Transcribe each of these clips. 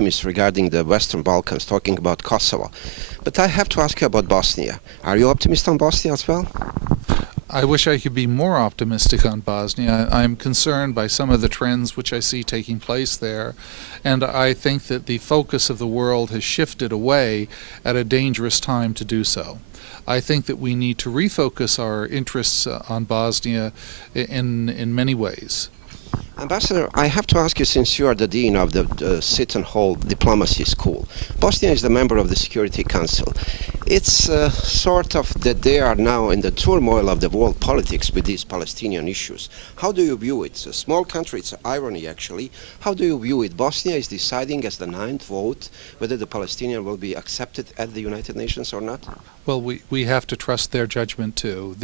optimist regarding the Western Balkans, talking about Kosovo. But I have to ask you about Bosnia. Are you optimist on Bosnia as well? I wish I could be more optimistic on Bosnia. I'm concerned by some of the trends which I see taking place there, and I think that the focus of the world has shifted away at a dangerous time to do so. I think that we need to refocus our interests on Bosnia in many ways. Ambassador, I have to ask you, since you are the dean of the Seton Hall Diplomacy School, Bosnia is the member of the Security Council. It's sort of that they are now in the turmoil of the world politics with these Palestinian issues. How do you view it? It's a small country, it's an irony actually. How do you view it? Bosnia is deciding as the 9th vote whether the Palestinian will be accepted at the United Nations or not? Well, we have to trust their judgment too.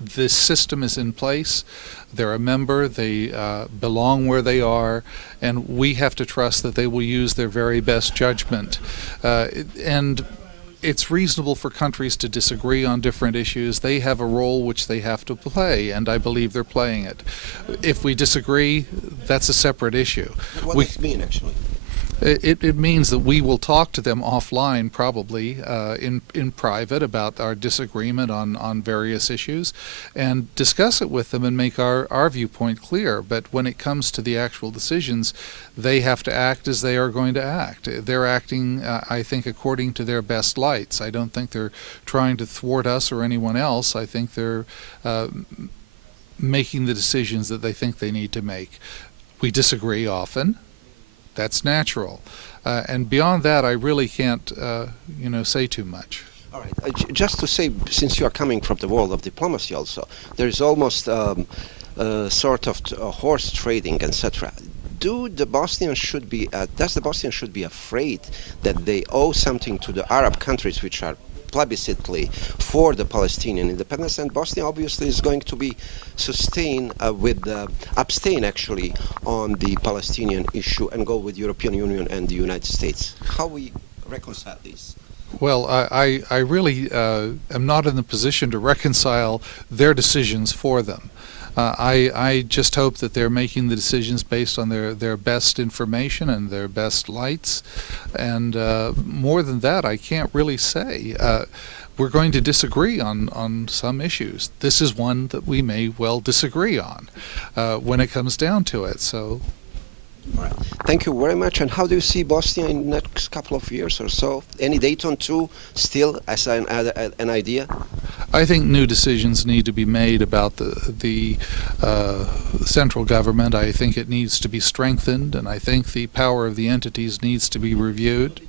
This system is in place. They're a member. They belong where they are, and we have to trust that they will use their very best judgment. And it's reasonable for countries to disagree on different issues. They have a role which they have to play, and I believe they're playing it. If we disagree, that's a separate issue. What does it mean, actually? It means that we will talk to them offline, probably in private, about our disagreement on various issues, and discuss it with them and make our viewpoint clear. But when it comes to the actual decisions, they have to act as they are going to act. They're acting, I think, according to their best lights. I don't think they're trying to thwart us or anyone else. I think they're making the decisions that they think they need to make. We disagree often. That's natural, and beyond that, I really can't, say too much. All right. Just to say, since you are coming from the world of diplomacy, also there is almost sort of horse trading, etc. Does the Bosnians should be afraid that they owe something to the Arab countries which are plebiscitely for the Palestinian independence, and Bosnia obviously is going to be abstain actually on the Palestinian issue and go with European Union and the United States. How we reconcile these? Well, I really am not in the position to reconcile their decisions for them. I just hope that they're making the decisions based on their best information and their best lights, and more than that I can't really say. We're going to disagree on some issues. This is one that we may well disagree on when it comes down to it. So. All right. Thank you very much. And how do you see Bosnia in the next couple of years or so? Any Dayton 2 still as an idea? I think new decisions need to be made about the central government. I think it needs to be strengthened, and I think the power of the entities needs to be reviewed.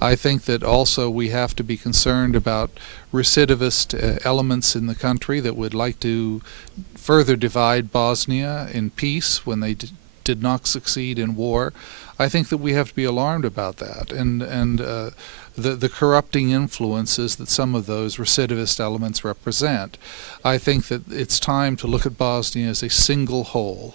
I think that also we have to be concerned about recidivist elements in the country that would like to further divide Bosnia in peace when they did not succeed in war. I think that we have to be alarmed about that, and the corrupting influences that some of those recidivist elements represent. I think that it's time to look at Bosnia as a single whole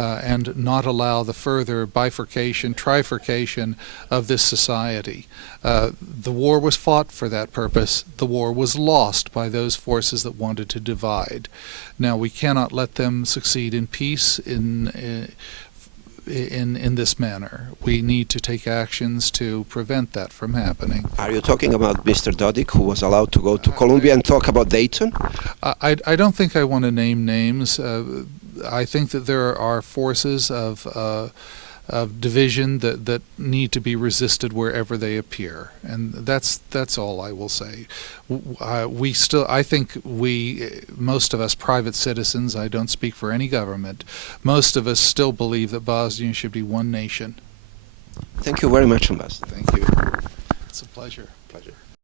and not allow the further bifurcation, trifurcation of this society. The war was fought for that purpose. The war was lost by those forces that wanted to divide. Now, we cannot let them succeed in peace in this manner. We need to take actions to prevent that from happening. Are you talking about Mr. Dodik, who was allowed to go to Colombia and talk about Dayton? I don't think I want to name names. I think that there are forces of division that need to be resisted wherever they appear, and that's all I will say. I think most of us private citizens, I don't speak for any government, most of us still believe that Bosnia should be one nation. Thank you very much, Ambassador. Thank you. It's a pleasure. Pleasure.